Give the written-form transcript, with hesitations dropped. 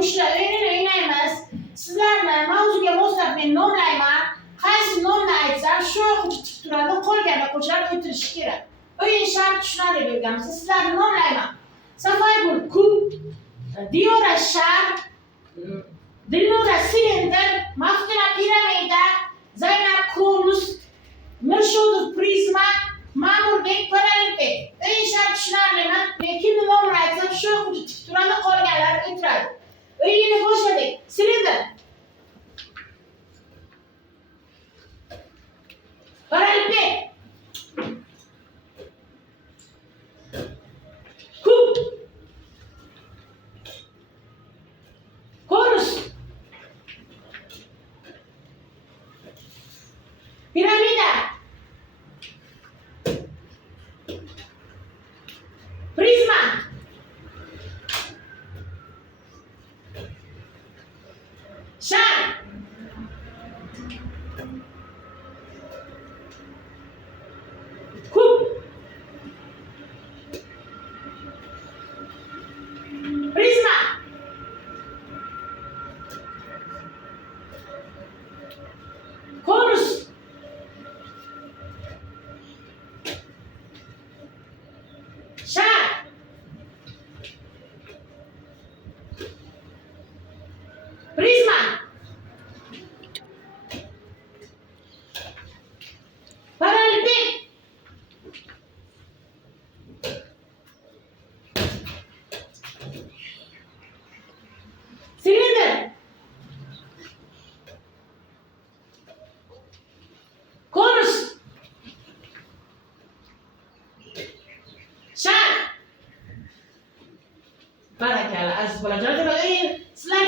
muşla öğreneymiz. Sizlerle mavzuga moslab men nomlayman. Qaysi nomni aytsam shu o'quvchi turadi, qolgan o'quvchilar o'tirishi kerak. O'yin shart tushunarli bo'lganmiz. Sizlarni nomlayman. Safaygul kub, Diyora shar, Dilnura silindr, Maftuna piramida, Zaynab konus, Mirshodov prizma, Ma'murbek parallelbek. O'yin shart tushunarlimi? Men kimni nomini aytsam shu o'quvchi tik turadi, qolganlar o'tiradi. O'yinni boshladik. Silindr. Parallelbek. Kub. Konus. Piramida. Prizma. Shar. Kub. Prizma. Konus. Shar. Prizma. Parallelbek. Silindr. Konus. Shar. Barakalla aziz bolalar. Sizlar